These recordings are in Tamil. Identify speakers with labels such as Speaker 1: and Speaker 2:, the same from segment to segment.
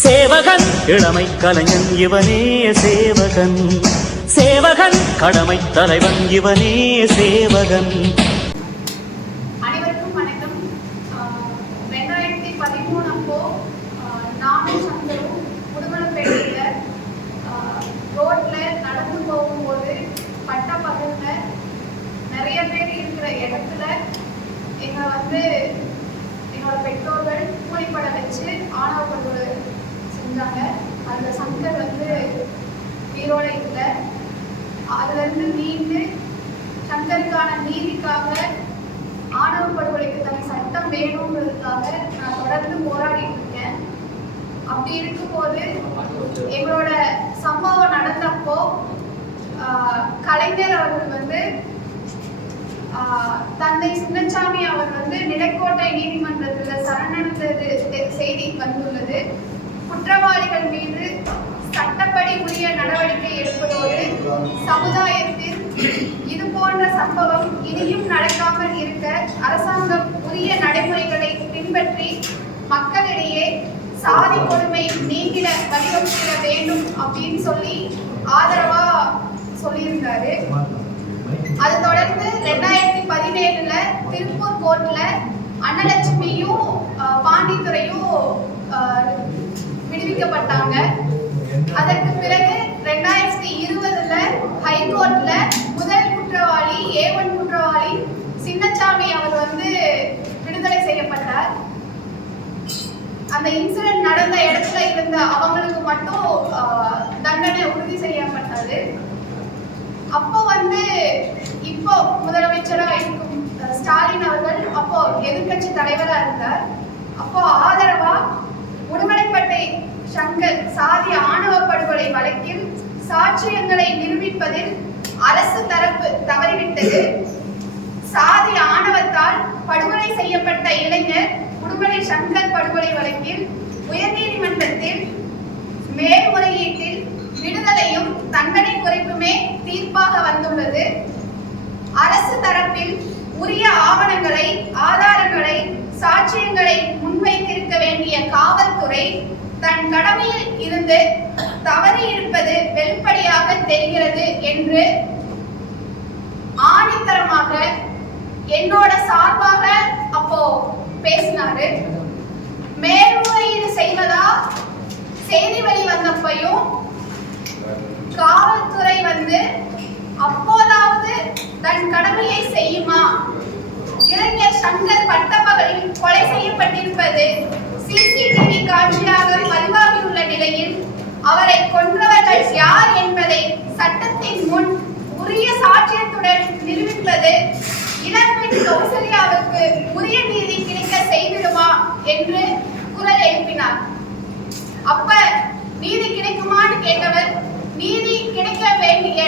Speaker 1: சேவகன். இளமை கலைஞன் இவனே சேவகன். சேவகன். கடமை தலைவன் இவனே சேவகன்.
Speaker 2: அனைவருக்கும் வணக்கம். ரெண்டாயிரத்தி பதிமூணு அப்போ நானும் சந்தரும் நடந்து போகும்போது பட்ட நிறைய பேர் இருக்கிற இடத்துல வந்து என்னோட பெற்றோர்கள் கூலிப்பட வச்சு ஆணவ படுகொலை செஞ்சாங்க அதில் சங்கர் வந்து உயிரோட இல்லை. அதுலேருந்து மீண்டு சங்கருக்கான நீதிக்காக ஆணவ படுகொலைக்கு தனி சட்டம் வேணுங்கிறதுக்காக நான் தொடர்ந்து போராடிட்டு இருக்கேன். அப்படி இருக்கும்போது எங்களோட சம்பவம் நடந்தப்போ கலைஞர் அவர்கள் வந்து தந்தை சின்னசாமி அவர் வந்து நிலக்கோட்டை நீதிமன்றத்தில் சரணடைந்தது செய்தி வந்துள்ளது. குற்றவாளிகள் மீது சட்டப்படி உரிய நடவடிக்கை எடுப்பதோடு சமுதாயத்தில் இது போன்ற சம்பவம் இனியும் நடக்காமல் இருக்க அரசாங்கம் உரிய நடைமுறைகளை பின்பற்றி மக்களிடையே சாதி கொடுமை நீங்கிட வழிவகுத்திட வேண்டும் அப்படின்னு சொல்லி ஆதரவா சொல்லியிருந்தாரு. அது தொடர்ந்து ரெண்டாயிரத்தி பதினேழுல திருப்பூர் கோர்ட்ல அன்னலட்சுமியும் பாண்டித்துறையும் விடுவிக்கப்பட்டாங்க. அதற்கு பிறகு ரெண்டாயிரத்தி இருபதுல ஹைகோர்ட்ல முதல் குற்றவாளி ஏ ஒன் குற்றவாளி சின்னச்சாமி அவர் வந்து விடுதலை செய்யப்பட்டார். அந்த இன்சிடென்ட் நடந்த இடத்துல இருந்த அவங்களுக்கு மட்டும் ஆஹ், தண்டனை உறுதி செய்யப்பட்டது. அப்போ வந்து இப்போ முதலமைச்சராக இருக்கும் ஸ்டாலின் அவர்கள் அப்போ எதிர்கட்சி தலைவரா இருந்தார். அப்போ ஆதரவா உடுமலைப்பேட்டை சங்கர் சாதி ஆணவ படுகொலை வழக்கில் சாட்சியங்களை நிரூபிப்பதில் அரசு தரப்பு தவறிவிட்டது. சாதி ஆணவத்தால் படுகொலை செய்யப்பட்ட இளைஞர் உடுமலை சங்கர் படுகொலை வழக்கில் உயர்நீதிமன்றத்தில் மேல்முறையீட்டில் விடுதலையும் தண்டனை குறைப்புமே தீர்ப்பாக வந்துள்ளது. அரசு தரப்பில் உரிய ஆவணங்களை ஆதாரங்களை சாட்சியங்களை முன்வைத்திருக்க வேண்டிய காவல்துறை தன் கடமையில் இருந்து தவறி இருப்பது வெளிப்படையாக தெரிகிறது என்று ஆணித்தரமாக நிரூபிப்பது இளம்பெண் கௌசல்யாவுக்கு உரிய நீதி கிடைக்க செய்திடுமா என்று குரல் எழுப்பினார். அப்ப நீதி கிடைக்குமான்னு கேட்டவர் நீதி கிடைக்க வேண்டிய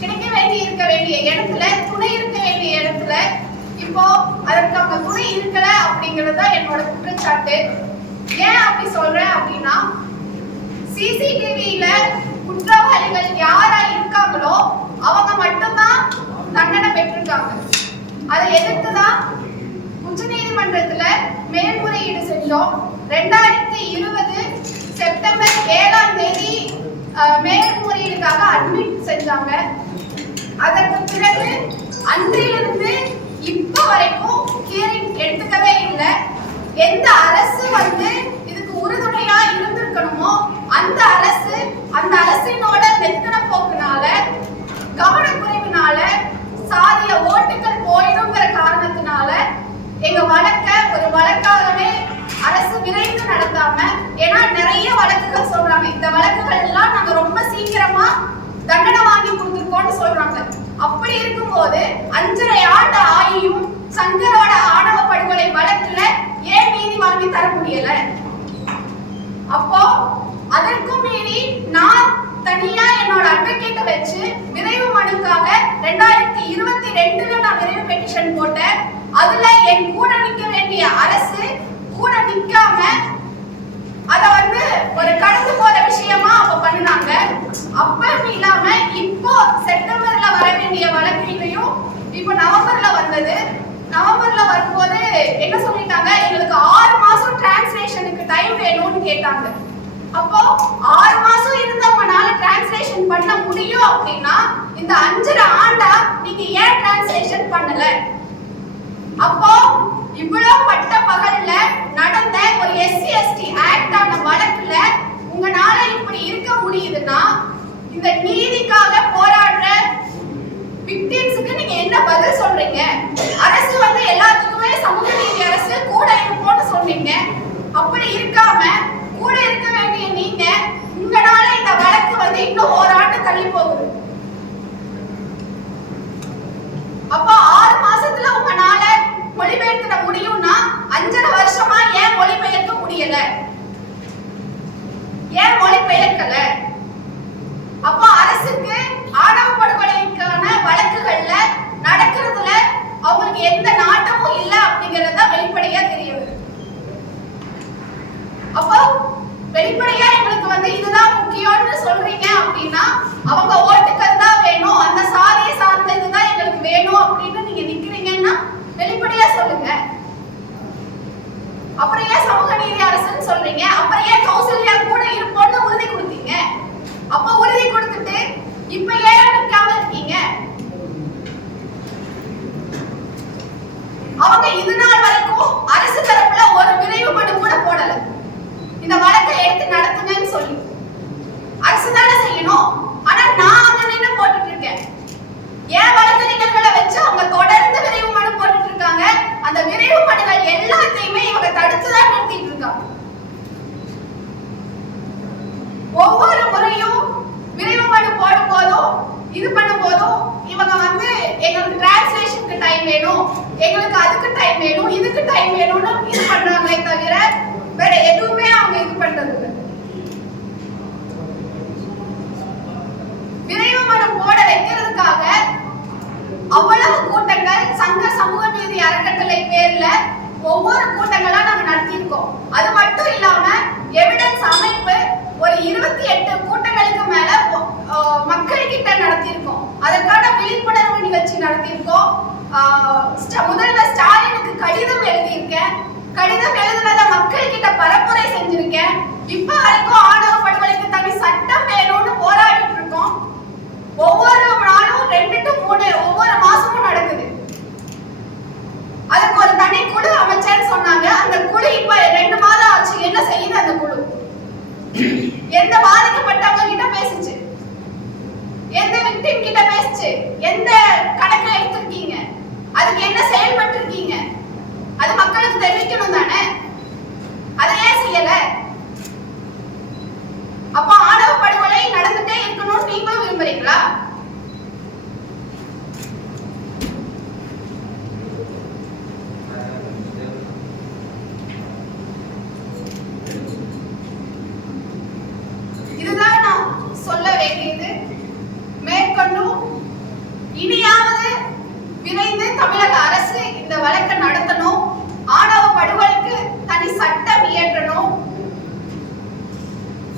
Speaker 2: கிடைக்க வேண்டி இருக்க வேண்டிய இடத்துல துணை இருக்க வேண்டிய இடத்துல இப்போ அதற்கு அவங்க துணை இருக்கல அப்படிங்கிறது தான் என்னோட குற்றச்சாட்டு. ஏன் அப்படி சொல்றேன் அப்படின்னா சிசிடிவியில குற்றவாளிகள் யாரா இருக்காங்களோ அவங்க மட்டும்தான் தண்டனை பெற்றிருக்காங்க. அதை எதிர்த்து தான் உச்சநீதிமன்றத்துல மேல்முறையீடு செஞ்சோம். ரெண்டாயிரத்தி இருபது செப்டம்பர் ஏழாம் தேதி மேல்முறையீடுக்காக அட்மிட் செஞ்சாங்க. அதற்கு பிறகு அன்றிலிருந்து இப்ப வரைக்கும் ஹியரிங் எடுத்துக்கவே இல்லை எந்த அரசு வந்து இதுக்கு உறுதுணையா இருந்திருக்கணுமோ அந்த அரசு அந்த அரசினோட மெத்தன போக்குனால கவனக்குறைவினால சாதிய ஓட்டுகள் போயிடுங்கிற காரணத்தினால எங்க வழக்க ஒரு வழக்காகவே அரசு விரைந்து நடத்தாம ஏன்னா நிறைய வழக்குகள் சொல்றாங்க இந்த வழக்குகள் எல்லாம் நாங்க ரொம்ப சீக்கிரமா தண்டனை வாங்கி கொடுத்துருக்கோம்னு சொல்றாங்க அப்படி இருக்கும்போது அஞ்சரை ஆண்டு ஆகியும் சங்கரோட ஆணவ படுகொலை வழக்குல ஏன் நீதி வாங்கி தர முடியல அப்போ அதற்கும் மீறி நான் தனியா என்னோட அட்வொகேட்டை வச்சு விரைவு மனுக்காக ரெண்டாயிரத்தி இருபத்தி ரெண்டுல நான் விரைவு பெட்டிஷன் போட்டேன். அதுல என் கூட நிக்க வேண்டிய அரசு கூட நிக்காம அத வந்து ஒரு கடந்து போற விஷயமா அப்ப பண்ணினாங்க. அப்ப இல்லாம இப்போ செப்டம்பர்ல வர வேண்டிய வழக்கிலையும் இப்போ நவம்பர்ல வந்தது. நவம்பர்ல வரும்போது என்ன சொல்லிட்டாங்க? எங்களுக்கு ஆறு டிரான்ஸ்லேஷனுக்கு டைம் வேணும்னு கேட்டாங்க. அப்போ ஆறு மாசம் இருந்தவங்கனால டிரான்ஸ்லேஷன் பண்ண முடியும் அப்படின்னா இந்த அஞ்சரை ஆண்டா நீங்க ஏன் டிரான்ஸ்லேஷன் பண்ணல? அப்போ இவ்வளவு பட்ட பகல்ல நடந்த ஒரு எஸ்சி எஸ்டி ஆக்ட் ஆன வழக்குல உங்களால இப்படி இருக்க முடியுதுன்னா இந்த நீதிக்காக போராடுற விக்டிம்ஸுக்கு நீங்க என்ன பதில் சொல்றீங்க? அரசு வந்து எல்லாத்துக்குமே சமூக நீதி அரசு கூட இருப்போம்னு சொன்னீங்க. அப்படி இருக்காம கூட இருக்க வேண்டிய நீங்க உங்களால இந்த வழக்கு வந்து இன்னும் ஒரு ஆண்டு தள்ளி போகுது. அப்போ ஆறு மாசத்துல உங்களால மொழிபெயர்த்திட முடியும்னா அஞ்சரை வருஷமா ஏன் மொழிபெயர்க்க முடியல ஏன் மொழிபெயர்க்கல அப்போ அரசுக்கு ஆணவ படுகொலைக்கான வழக்குகள்ல நடக்கிறதுல அவங்களுக்கு எந்த நாட்டமும் இல்ல அப்படிங்கறது தான் வெளிப்படையா தெரிய வருது அப்போ வெளிப்படையா எங்களுக்கு வந்து இதுதான் முக்கியம்னு சொல்றீங்க அப்படின்னா அவங்க ஓட்டுக்கள் தான் வேணும். அந்த சாதியை சார்ந்த இதுதான் எங்களுக்கு வேணும் அப்படின்னு நீங்க நிக்கிறீங்க வெளிப்படையா சொல்லுங்க அப்புறம் ஏன் சமூக நீதி அரசுன்னு சொல்றீங்க அப்புறம் ஏன் கௌசல்யா கூட இருப்போம்னு உறுதி கொடுத்தீங்க அப்ப உறுதி கொடுத்துட்டு இப்ப ஏன் நிக்காம இருக்கீங்க அவங்க இது நாள் வரைக்கும் அரசு தரப்புல ஒரு விரைவு மனு கூட போடல இந்த வழக்கை எடுத்து நடத்துங்கன்னு சொல்லி அரசு தானே செய்யணும் ஆனா நான் அங்க நின்று போட்டுட்டு இருக்கேன் ஏன் வழக்கறிஞர்களை வச்சு அவங்க தொடர்ந்து விரைவு மனு போட்டுட்டு இருக்காங்க அந்த விரைவு மனுகள் எல்லாத்தையுமே இவங்க தடுத்துதான் நிறுத்திட்டு இருக்காங்க ஒவ்வொரு முறையும் விரைவு மனு போடும் போதும் இது பண்ணும் போதும் இவங்க வந்து எங்களுக்கு டிரான்ஸ்லேஷனுக்கு டைம் வேணும் எங்களுக்கு அதுக்கு டைம் வேணும் இதுக்கு டைம் வேணும்னு இது பண்றாங்களே தவிர வேற எதுவுமே அவங்க இது பண்றது இல்ல விரைவு மனு போட வைக்கிறதுக்காக அவ்வளவு கூட்டங்கள் சங்க சமூக நீதி அறக்கட்டளை பேர்ல ஒவ்வொரு கூட்டங்களா நாங்க நடத்தியிருக்கோம். அது மட்டும் இல்லாம எவிடன்ஸ் அமைப்பு ஒரு இருபத்தி எட்டு கூட்டங்களுக்கு மேல மக்கள் கிட்ட நடத்தியிருக்கோம். அதற்கான விழிப்புணர்வு நிகழ்ச்சி நடத்தியிருக்கோம். முதல்வர் ஸ்டாலினுக்கு கடிதம் எழுதியிருக்கேன். கடிதம் எழுதுனத மக்கள் கிட்ட பரப்புரை செஞ்சிருக்கேன். இப்ப வரைக்கும் ஆணவ படுகொலைக்கு தனி சட்டம் வேணும்னு போராடிட்டு இருக்கோம் ஒவ்வொரு நாளும் ரெண்டு டு மூணு ஒவ்வொரு மாசமும் நடக்குது. அதுக்கு ஒரு தனி குழு சொன்னாங்க. அந்த குழு இப்ப ரெண்டு மாதம் ஆச்சு. என்ன செய்யுது அந்த குழு? எந்த பாதிக்கப்பட்டவங்க கிட்ட பேசுச்சு? எந்த விக்டிம் கிட்ட பேசுச்சு? எந்த கணக்கு எடுத்திருக்கீங்க? அதுக்கு என்ன செயல்பட்டு இருக்கீங்க அது மக்களுக்கு தெரிவிக்கணும் தானே அதை ஏன் செய்யல அப்ப ஆணவ படுகொலை நடந்துட்டே இருக்கணும்னு நீங்களும் விரும்புறீங்களா இதுதான் நான் சொல்ல வேண்டியது மேற்கொண்டும் இனியாவது விரைந்து தமிழக அரசு இந்த வழக்கை நடத்தணும் ஆணவ படுகொலைக்கு தனி சட்டம் இயற்றணும்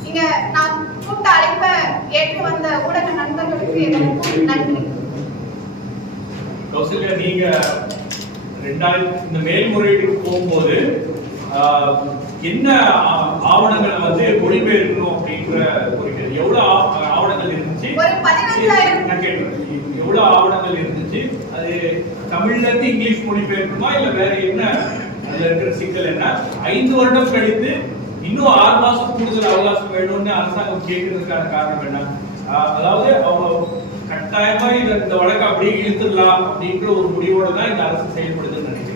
Speaker 2: இங்க நான் கூட்ட அழைப்பை ஏற்று வந்த ஊடக நண்பர்களுக்கு எனக்கும் நன்றி.
Speaker 3: கௌசல்யா நீங்க ரெண்டாயிரத்தி இந்த மேல்முறையீட்டுக்கு போகும்போது என்ன ஆவணங்களை வந்து மொழிபெயர்க்கணும் அப்படின்ற கேள்வி. எவ்வளவு ஆவணங்கள் இருந்துச்சு? எவ்வளவு ஆவணங்கள் இருந்துச்சு? அது தமிழ்ல இருந்து இங்கிலீஷ் மொழிபெயர்க்கணுமா? இல்ல வேற என்ன? அதுல இருக்கிற சிக்கல் என்ன? ஐந்து வருடம் கழித்து இன்னும் ஆறு மாசம் கூடுதல் அவகாசம் வேணும்னு அரசாங்கம் கேட்கறதுக்கான காரணம் என்ன? அதாவது அவங்க கட்டாயமா இந்த இந்த வழக்கு அப்படியே இழுத்துடலாம் அப்படின்ற ஒரு முடிவோட தான் இந்த அரசு செயல்படுதுன்னு நினைக்கிறேன்.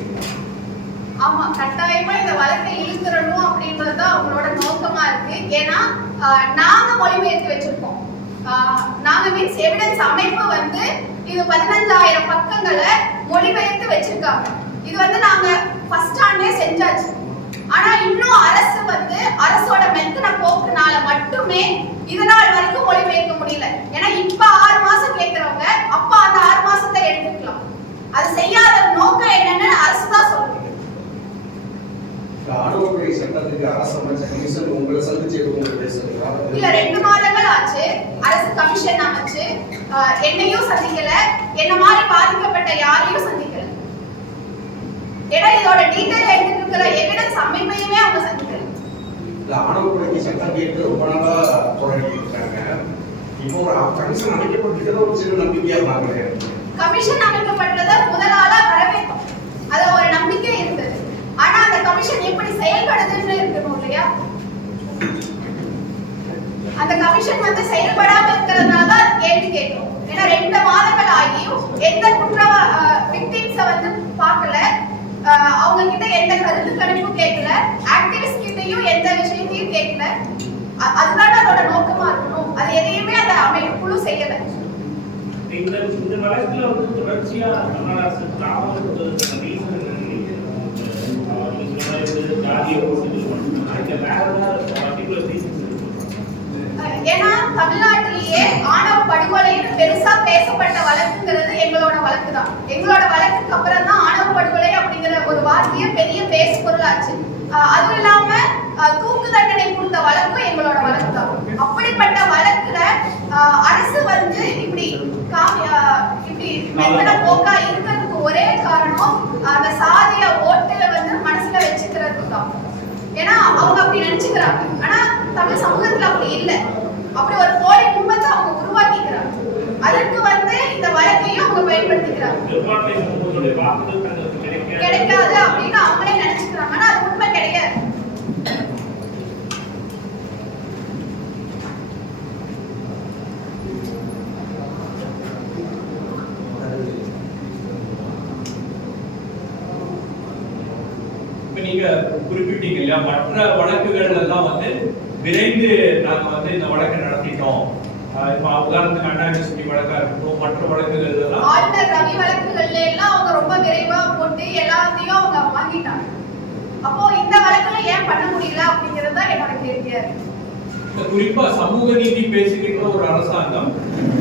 Speaker 2: ஆமா கட்டாயமா இந்த வழக்கை இழுத்துறணும் அப்படின்றது தான் அவங்களோட நோக்கமா இருக்கு. ஏன்னா நாங்க மொழிபெயர்த்து வச்சிருக்கோம். ஆஹ், நாங்க மீன்ஸ் எவிடன்ஸ் அமைப்பு வந்து இது பதினஞ்சாயிரம் பக்கங்களை மொழிபெயர்த்து வச்சிருக்காங்க. இது வந்து நாங்க ஃபர்ஸ்ட் ஆண்டே செஞ்சாச்சு. ஆனா இன்னும் அரசு வந்து அரசோட மெத்தன போக்குனால மட்டுமே இது நாள் வரைக்கும் மொழிபெயர்க்க முடியல. ஏன்னா இப்ப ஆறு மாசம் கேட்கறவங்க அப்ப அந்த ஆறு மாசத்தை எடுத்துக்கலாம். அது செய்யாத நோக்கம் என்னன்னு அரசு தான் சொல்லுது.
Speaker 4: இந்த ஆணவக்குறை சட்டத்துக்கு அரசு அமைச்ச கமிஷன் உங்களை சந்திச்சு எதுவும் உங்களுக்கு பேசுறீங்களா
Speaker 2: இல்ல ரெண்டு மாதங்கள் ஆச்சு. அரசு கமிஷன் அமைச்சு என்னையும் சந்திக்கல. என்ன மாதிரி பாதிக்கப்பட்ட யாரையும் சந்திக்கல. ஏன்னா இதோட டீடைல் எடுத்துட்டு இருக்கிற எவிடன்ஸ் அமைப்பையுமே அவங்க சந்திக்கல.
Speaker 4: இல்ல சட்டம் கேட்டு ரொம்ப இப்போ ஒரு கமிஷன் அமைக்கப்பட்டிருக்கிறத ஒரு சிறு நம்பிக்கையா பாக்குறேன்.
Speaker 2: கமிஷன் அமைக்கப்பட்டதை முதலாள அது ஒரு நம்பிக்கை இருந்தது. ஆனா அந்த கமிஷன் எப்படி செயல்படுதுன்னு இருக்கணும் இல்லையா? அந்த கமிஷன் வந்து செயல்படாம இருக்கிறதுனால கேள்வி கேட்டோம். ஏன்னா ரெண்டு மாதங்கள் ஆகியும் எந்த குற்ற விக்டிம்ஸ வந்து பார்க்கல. அவங்க கிட்ட எந்த கருத்து கணிப்பும் கேட்கல. ஆக்டிவிஸ்ட் கிட்டையும் எந்த விஷயத்தையும் கேட்கல. அதுதான் அதோட நோக்கம் இருக்கணும் அது எதையுமே அந்த அமை குழு செய்யல
Speaker 5: இந்த இந்த வழக்குல வந்து தொடர்ச்சியா தமிழ்நாடு அரசு தாமதம் கொடுத்ததுக்கான reason என்னன்னு நினைக்கிறீங்க? ஆஹ் நீங்க சொன்ன மாதிரி வந்து ஜாதிய ஓட்டுகள் மட்டும் அதுக்கு வேற ஏதாவது particular reasons இருக்குமா?
Speaker 2: ஏன்னா தமிழ்நாட்டிலேயே ஆணவ படுகொலைன்னு பெருசா பேசப்பட்ட வழக்குங்கிறது எங்களோட வழக்கு தான் எங்களோட வழக்குக்கு அப்புறம் தான் ஆணவ படுகொலை அப்படிங்கிற ஒரு வார்த்தையே பெரிய பேசு பொருளாச்சு ஆஹ் அதுவும் இல்லாம தூக்கு தண்டனை கொடுத்த வழக்கும் எங்களோட வழக்கு தான். அப்படிப்பட்ட வழக்குல அரசு வந்து இப்படி இப்படி மெத்தன போக்கா இருக்கிறதுக்கு ஒரே காரணம் அந்த சாதிய ஓட்டுல வந்து மனசுல வச்சுக்கிறது தான். ஏன்னா அவங்க அப்படி நினைச்சுக்கிறாங்க. ஆனா தமிழ் சமூகத்துல அப்படி இல்லை. அப்படி ஒரு போலி கும்பத்தை அவங்க உருவாக்கிக்கிறாங்க. அதற்கு வந்து இந்த வழக்கையும் அவங்க பயன்படுத்திக்கிறாங்க.
Speaker 3: இல்லையா? மற்ற வழக்குகள் எல்லாம் வந்து விரைந்து நாங்க வந்து இந்த வழக்கை நடத்திட்டோம். இப்ப உதாரணத்துக்கு அண்ணா யூனிவர்சிட்டி வழக்கா இருக்கட்டும் மற்ற வழக்குகள் எல்லாம்
Speaker 2: ஆளுநர் ரவி வழக்குகள்ல எல்லாம் அவங்க ரொம்ப விரைவா போட்டு எல்லாத்தையும் அவங்க வாங்கிட்டாங்க. அப்போ இந்த வழக்குல ஏன் பண்ண முடியல அப்படிங்கிறது தான் என்னோட கேள்வியா இருக்கு.
Speaker 3: குறிப்பா சமூக நீதி பேசுகின்ற ஒரு அரசாங்கம்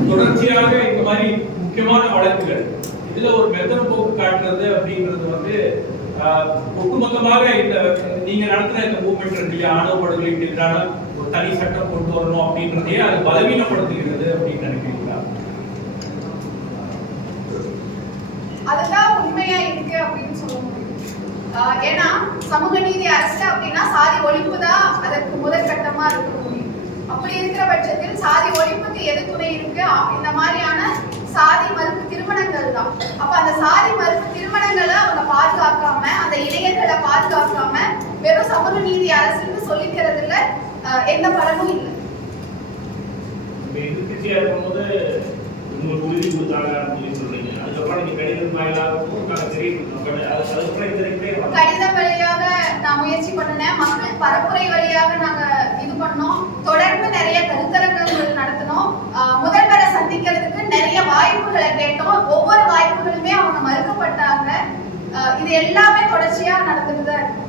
Speaker 3: தொடர்ச்சியாக இந்த மாதிரி முக்கியமான வழக்குகள் இதுல ஒரு மெத்தன போக்கு காட்டுறது அப்படிங்கிறது வந்து ஒட்டுமொத்தமாக இந்த நீங்க நடத்துற இந்த மூவ்மெண்ட் இருக்கு. இல்லையா ஆணவ படுகொலைக்கு எதிரான ஒரு தனி சட்டம் கொண்டு வரணும் அப்படின்றதையே அது பலவீனப்படுத்துகிறது அப்படின்னு நினைக்கிறீங்களா?
Speaker 2: அதுதான் உண்மையா இருக்கு அப்படின்னு சொல்ல முடியும். ஏன்னா சமூக நீதி அரசு அப்படின்னா சாதி ஒழிப்பு தான் அதற்கு முதல் கட்டமா இருக்க முடியும் அப்படி இருக்கிற பட்சத்தில் சாதி ஒழிப்புக்கு எது துணை இருக்கு? இந்த மாதிரியான சாதி மறுப்பு திருமணங்கள் தான். அப்ப அந்த சாதி மறுப்பு திருமணங்களை அவங்க பாதுகாக்காம அந்த இளைஞர்களை பாதுகாக்காம வெறும் சமூக நீதி அரசுன்னு சொல்லிக்கிறதுல எந்த பலனும் இல்லை.
Speaker 5: இப்ப எதிர்க்கட்சியா இருக்கும்போது உங்களுக்கு உறுதி கொடுத்தாங்க அப்படின்னு சொல்றீங்க. அதுக்கப்புறம் நீங்க கடிதம் வாயிலாகவும் நாங்க தெரியப்படுத்தோம் பட் அது அதுக்கப்புறம் இந்த வரைக்குமே நம்ம-
Speaker 2: கடிதம் வழியாக நான் முயற்சி பண்ணினேன். மக்கள் பரப்புரை வழியாக நாங்க இது பண்ணோம் தொடர்ந்து நிறைய கருத்தரங்குகள் நடத்தினோம் ஆஹ் முதல்வரை சந்திக்கிறதுக்கு நிறைய வாய்ப்புகளை கேட்டோம் ஒவ்வொரு வாய்ப்புகளுமே அவங்க மறுக்கப்பட்டாங்க. இது எல்லாமே தொடர்ச்சியா நடந்துட்டு தான் இருக்கு.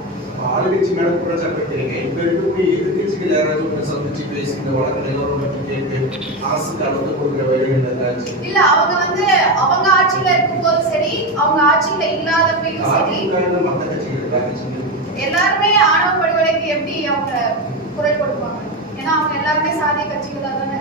Speaker 4: ஆளுங்கட்சி மேல குற்றச்சாட்டு இப்ப இருக்கக்கூடிய எதிர்கட்சிகள் யாராச்சும் உங்களை சந்திச்சு பேசி இந்த வழக்கு நிலவரம் பற்றி கேட்டு அரசுக்கு அழுத்தம் கொடுக்குற வேலைகள் ஏதாச்சும்
Speaker 2: இல்ல அவங்க வந்து அவங்க ஆட்சியில இருக்கும்போது சரி அவங்க ஆட்சியில இல்லாதப்பையும் சரி.
Speaker 4: மத்த கட்சிகள்
Speaker 2: எல்லாருமே ஆணவ படுகொலைக்கு எப்படி அவங்க குரல் கொடுப்பாங்க? ஏன்னா அவங்க எல்லாருமே சாதிய கட்சிகளா தானே